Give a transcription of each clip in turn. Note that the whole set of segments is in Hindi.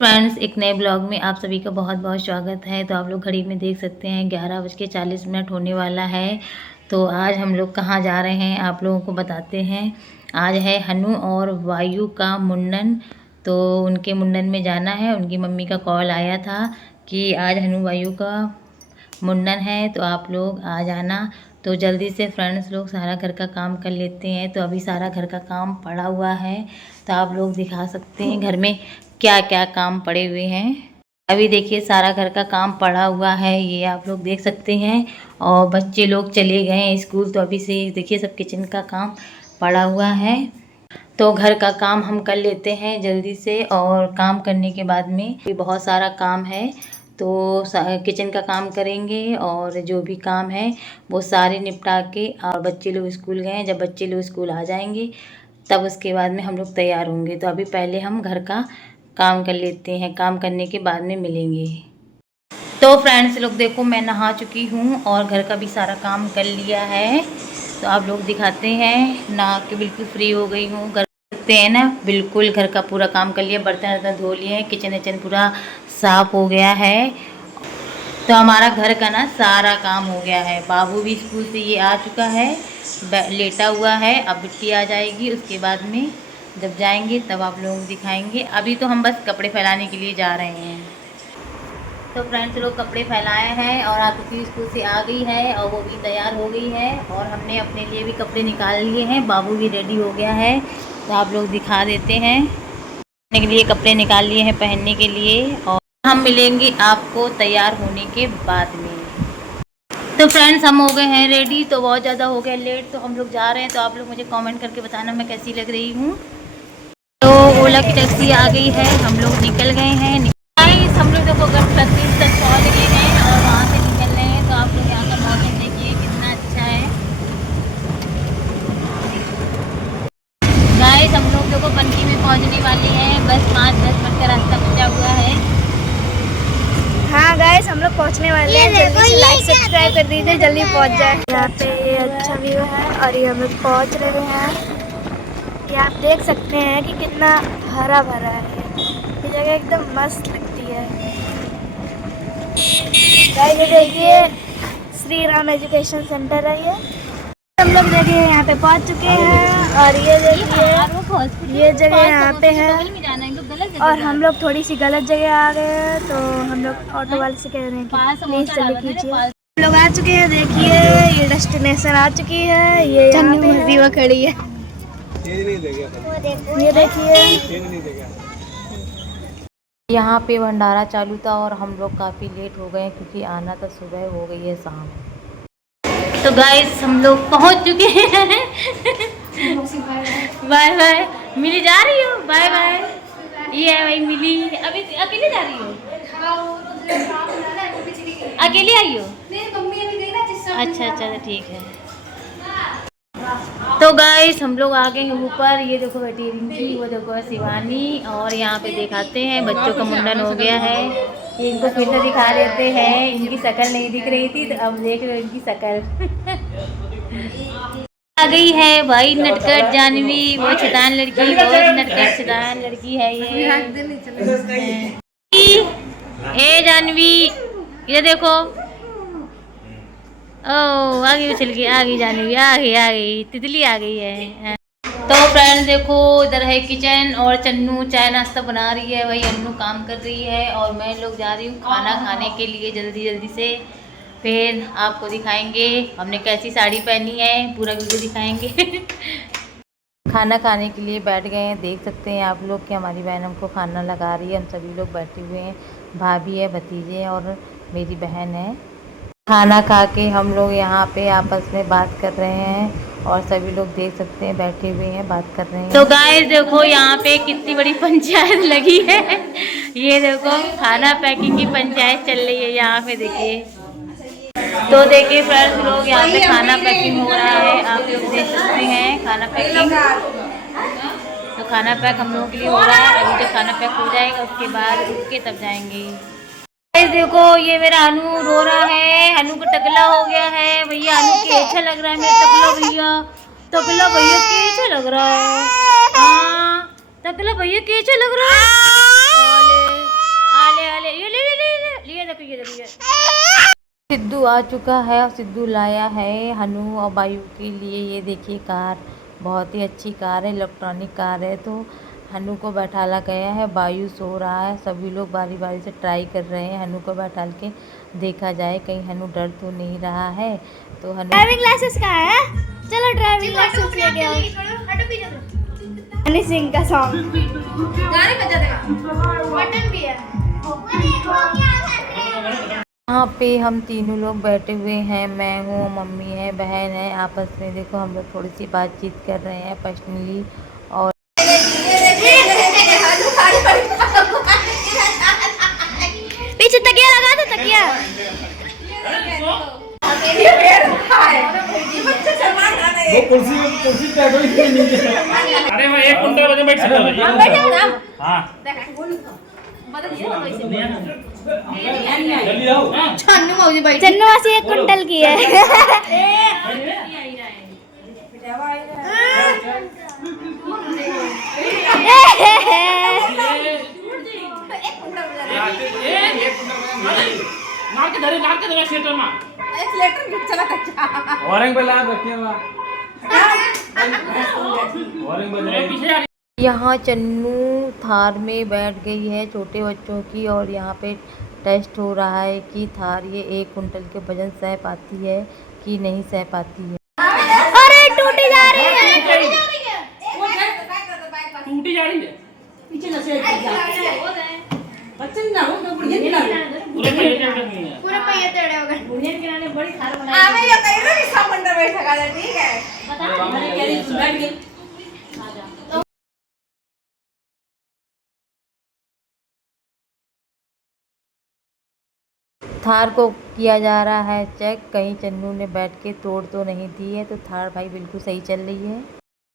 फ्रेंड्स, एक नए ब्लॉग में आप सभी का बहुत बहुत स्वागत है। तो आप लोग घड़ी में देख सकते हैं 11:40 होने वाला है। तो आज हम लोग कहाँ जा रहे हैं आप लोगों को बताते हैं। आज है हनु और वायु का मुंडन। तो उनके मुंडन में जाना है। उनकी मम्मी का कॉल आया था कि आज हनु वायु का मुंडन है, तो आप लोग आ जाना। तो जल्दी से फ्रेंड्स लोग सारा घर का काम कर लेते हैं। तो अभी सारा घर का काम पड़ा हुआ है, तो आप लोग दिखा सकते हैं घर में क्या क्या काम पड़े हुए हैं। अभी देखिए सारा घर का काम पड़ा हुआ है, ये आप लोग देख सकते हैं। और बच्चे लोग चले गए हैं स्कूल, तो अभी से देखिए सब किचन का काम पड़ा हुआ है। तो घर का काम हम कर लेते हैं जल्दी से, और काम करने के बाद में भी बहुत सारा काम है। तो किचन का काम करेंगे और जो भी काम है वो सारे निपटा के, और बच्चे लोग स्कूल गए हैं, जब बच्चे लोग स्कूल आ जाएंगे तब उसके बाद में हम लोग तैयार होंगे। तो अभी पहले हम घर का काम कर लेते हैं, काम करने के बाद में मिलेंगे। तो फ्रेंड्स लोग देखो, मैं नहा चुकी हूँ और घर का भी सारा काम कर लिया है। तो आप लोग दिखाते हैं, नहा के बिल्कुल फ्री हो गई हूँ। घर देखते हैं ना, बिल्कुल घर का पूरा काम कर लिया, बर्तन वर्तन धो लिए हैं, किचन विचन पूरा साफ हो गया है। तो हमारा घर का ना सारा काम हो गया है। बाबू भी स्कूल से ये आ चुका है, लेटा हुआ है। अब बिट्टी आ जाएगी, उसके बाद में जब जाएंगे तब आप लोगों को दिखाएंगे। अभी तो हम बस कपड़े फैलाने के लिए जा रहे हैं। तो फ्रेंड्स लोग कपड़े फैलाए हैं और आकृति स्कूल से आ गई है और वो भी तैयार हो गई है। और हमने अपने लिए भी कपड़े निकाल लिए हैं, बाबू भी रेडी हो गया है। तो आप लोग दिखा देते हैं, पहनने के लिए कपड़े निकाल लिए हैं पहनने के लिए। और हम मिलेंगे आपको तैयार होने के बाद में। तो फ्रेंड्स हम हो गए हैं रेडी, तो बहुत ज़्यादा हो गया लेट, तो हम लोग जा रहे हैं। तो आप लोग मुझे कमेंट करके बताना मैं कैसी लग रही हूँ। तो ओला की टैक्सी आ गई है, हम लोग निकल गए हैं। हम लोग देखो गणपति तक पहुँच गए हैं और वहाँ से निकल रहे हैं। तो आप लोग यहाँ का मौसम देखिए कितना अच्छा है। गाइस हम लोग देखो बनकी में पहुँचने वाले हैं, बस 5-10 मिनट का रास्ता बचा हुआ है। हाँ गाइस हम लोग पहुँचने वाले हैं, जल्दी से लाइक सब्सक्राइब कर दीजिए, जल्दी पहुँच जाए। यहाँ पे ये अच्छा व्यू है और ये हम लोग पहुँच रहे हैं। ये आप देख सकते हैं कि कितना हरा भरा है, ये जगह एकदम मस्त लगती है। गाइस ये देखिए श्री राम एजुकेशन सेंटर है ये। हम लोग देखिए यहाँ पे पहुँच चुके हैं और ये देखिए ये जगह यहाँ पे है। और हम लोग थोड़ी सी गलत जगह आ गए हैं, तो हम लोग ऑटो वाले से कह रहे हैं कि प्लीज़ जल्दी कीजिए। हम लोग आ चुके हैं, देखिए ये डेस्टिनेशन आ चुकी है। ये यहाँ पे खड़ी है, ये देखिए यहाँ पे भंडारा चालू था और हम लोग काफ़ी लेट हो गए क्योंकि आना तो सुबह हो गई है शाम। तो गाइस हम लोग पहुँच चुके हैं। बाय बाय, मिली जा रही हो, बाय बाय। ये है भाई मिली, अभी अकेले जा रही हो? अकेले आई हो? अच्छा अच्छा ठीक है। तो गाइस हम लोग आ गए हैं ऊपर, ये देखो बेटी रिंकी, वो देखो शिवानी। और यहाँ पे दिखाते हैं बच्चों का मुंडन हो गया है। ये इनको फिर से दिखा देते हैं, इनकी शक्ल नहीं दिख रही थी तो अब देख रहे हो इनकी शक्ल। आ गई है भाई नटखट जानवी, वो शैतान लड़की, बहुत नटखट शैतान लड़की है ये। ए जानवी ये देखो, ओ आगे चल गई, आ गई जानवी, आ गई तितली आ गई है। तो फ्रेंड्स देखो इधर है किचन और चन्नू चाय नाश्ता बना रही है, वही अन्नू काम कर रही है और मैं लोग जा रही हूँ खाना खाने के लिए जल्दी जल्दी से। फिर आपको दिखाएंगे हमने कैसी साड़ी पहनी है, पूरा वीडियो दिखाएंगे। खाना खाने के लिए बैठ गए हैं, देख सकते हैं आप लोग कि हमारी बहन हमको खाना लगा रही है। हम सभी लोग बैठे हुए हैं, भाभी है, भतीजे हैं और मेरी बहन है। खाना खा के हम लोग यहाँ पे आपस में बात कर रहे हैं और सभी लोग देख सकते हैं बैठे हुए हैं बात कर रहे हैं। तो गाइस देखो यहाँ पे कितनी बड़ी पंचायत लगी है। ये देखो खाना पैकिंग की पंचायत चल रही है यहाँ पे, देखिए। तो देखिए फ्रेंड्स लोग यहाँ पे खाना पैकिंग हो रहा है, आप लोग देख सकते हैं खाना पैकिंग। तो खाना पैक हम लोगों के लिए हो रहा है। अभी जब खाना पैक हो जाएगा उसके बाद उठ के तब जाएंगे। देखो ये मेरा अनु रो रहा है, अनु को टकला हो गया है भैया। अनु के अच्छा लग रहा है मेरा टकला भैया, टकला भैया के अच्छा लग रहा है। हाँ टकला भैया के अच्छा लग रहा है। सिद्धू आ चुका है और सिद्धू लाया है हनु और बायू के लिए। ये देखिए कार, बहुत ही अच्छी कार है, इलेक्ट्रॉनिक कार है। तो हनु को बैठाला गया है, बायू सो रहा है। सभी लोग बारी बारी से ट्राई कर रहे हैं हनु को बैठाल के देखा जाए कहीं हनु डर तो नहीं रहा है। तो हनु ड्राइविंग लाइसेंस कहाँ है? चलो ड्राइविंग लाइसेंस लेके आओ। हनी सिंह का सॉन्ग गाने बजा देगा, बटन भी है। यहाँ पे हम तीनों लोग बैठे हुए हैं, मैं हूँ, मम्मी है, बहन है। आपस में देखो हम लोग थोड़ी सी बातचीत कर रहे हैं पर्सनली। और पीछे तकिया लगा दो, तकिया। वो कुर्सी पे बैठो इसके नीचे। अरे मैं 1 कुंटल वजन बैठ सकता हूं। हम बैठे हो ना? हां जल्दी आओ। चन्नू मासी 1 कुंटल की है। मार के धरे सेटर में एक्सीलेटर चला कच्चा औरंग पे ला रखे बा औरंग पे पीछे। यहाँ चन्नू थार में बैठ गई है छोटे बच्चों की, और यहाँ पे टेस्ट हो रहा है कि थार ये 1 कुंटल के वजन सह पाती है कि नहीं सह पाती है। अरे टूटी जा रही है, टूटी जा रही है पीछे न से बच्चन ना हो तो बुढ़िया की ना पूरे पहिए टेढ़े हो गए। बुढ़िया के नाने बड़ी खार बनाई। आवे ये कहीं ना रिक्शा मंडर बैठा का ठीक है बता मैंने कह रही बैठ गई। थार को किया जा रहा है चेक, कहीं चन्नू ने बैठ के तोड़ तो नहीं दी है। तो थार भाई बिल्कुल सही चल रही है।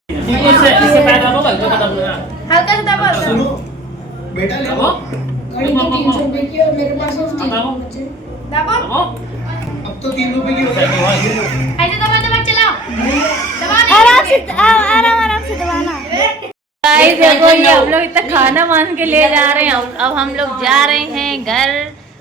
इससे पैदा हो भाई तो कदम ना हल्का सा दबा दो। सुनो बेटा ले लो गाड़ी तो 300 रुपए की और मेरे पास है 300 बच्चे। दबो, अब तो 3 रुपए की हो जाएगी। ऐसे दबा चलाओ, आराम से दबाना। गाइस देखो ये हम लोग इतना खाना मान के ले जा रहे हैं। अब हम लोग जा रहे हैं घर,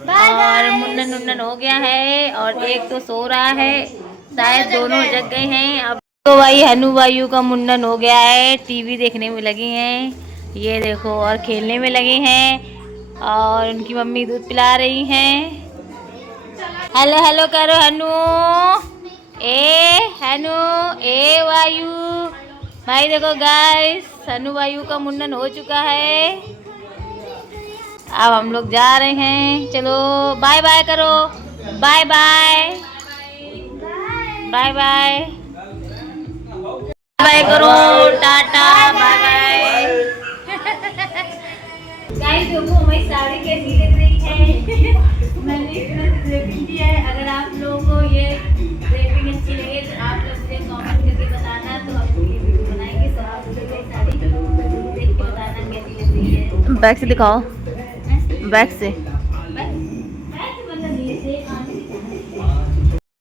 और मुन्नन हो गया है और एक तो सो रहा है, शायद दोनों जग गए हैं। अब तो भाई हनु बायू का मुन्नन हो गया है, टीवी देखने में लगे हैं ये देखो, और खेलने में लगे हैं, और उनकी मम्मी दूध पिला रही हैं। हेलो हेलो करो हनु, हनु ए वायु। भाई देखो गाइस हनु बायू का मुन्नन हो चुका है। अब हम लोग जा रहे हैं, चलो बाय बाय करो, bye bye bye bye bye करो, टाटा बाय बाय। गाइस देखो हमारी साड़ी कैसी लग रही है। मैंने इतना ड्रेपिंग किया है। अगर आप लोगों को ये ड्रेपिंग अच्छी लगे तो आप लोग मुझे कमेंट करके बताना, तो हम ये वीडियो बनाएंगे। तो आप लोग ये साड़ी देख के बताना कैसी लग रही है। बैक से दिखाओ, बैक से।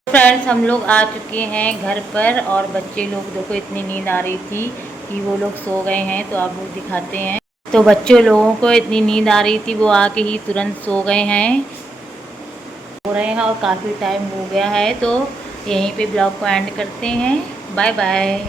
फ्रेंड्स हम लोग आ चुके हैं घर पर, और बच्चे लोग देखो इतनी नींद आ रही थी कि वो लोग सो गए हैं। तो आप लोग दिखाते हैं। तो बच्चों लोगों को इतनी नींद आ रही थी, वो आके ही तुरंत सो गए हैं, सो रहे हैं, और काफ़ी टाइम हो गया है। तो यहीं पे ब्लॉग को एंड करते हैं। Bye bye.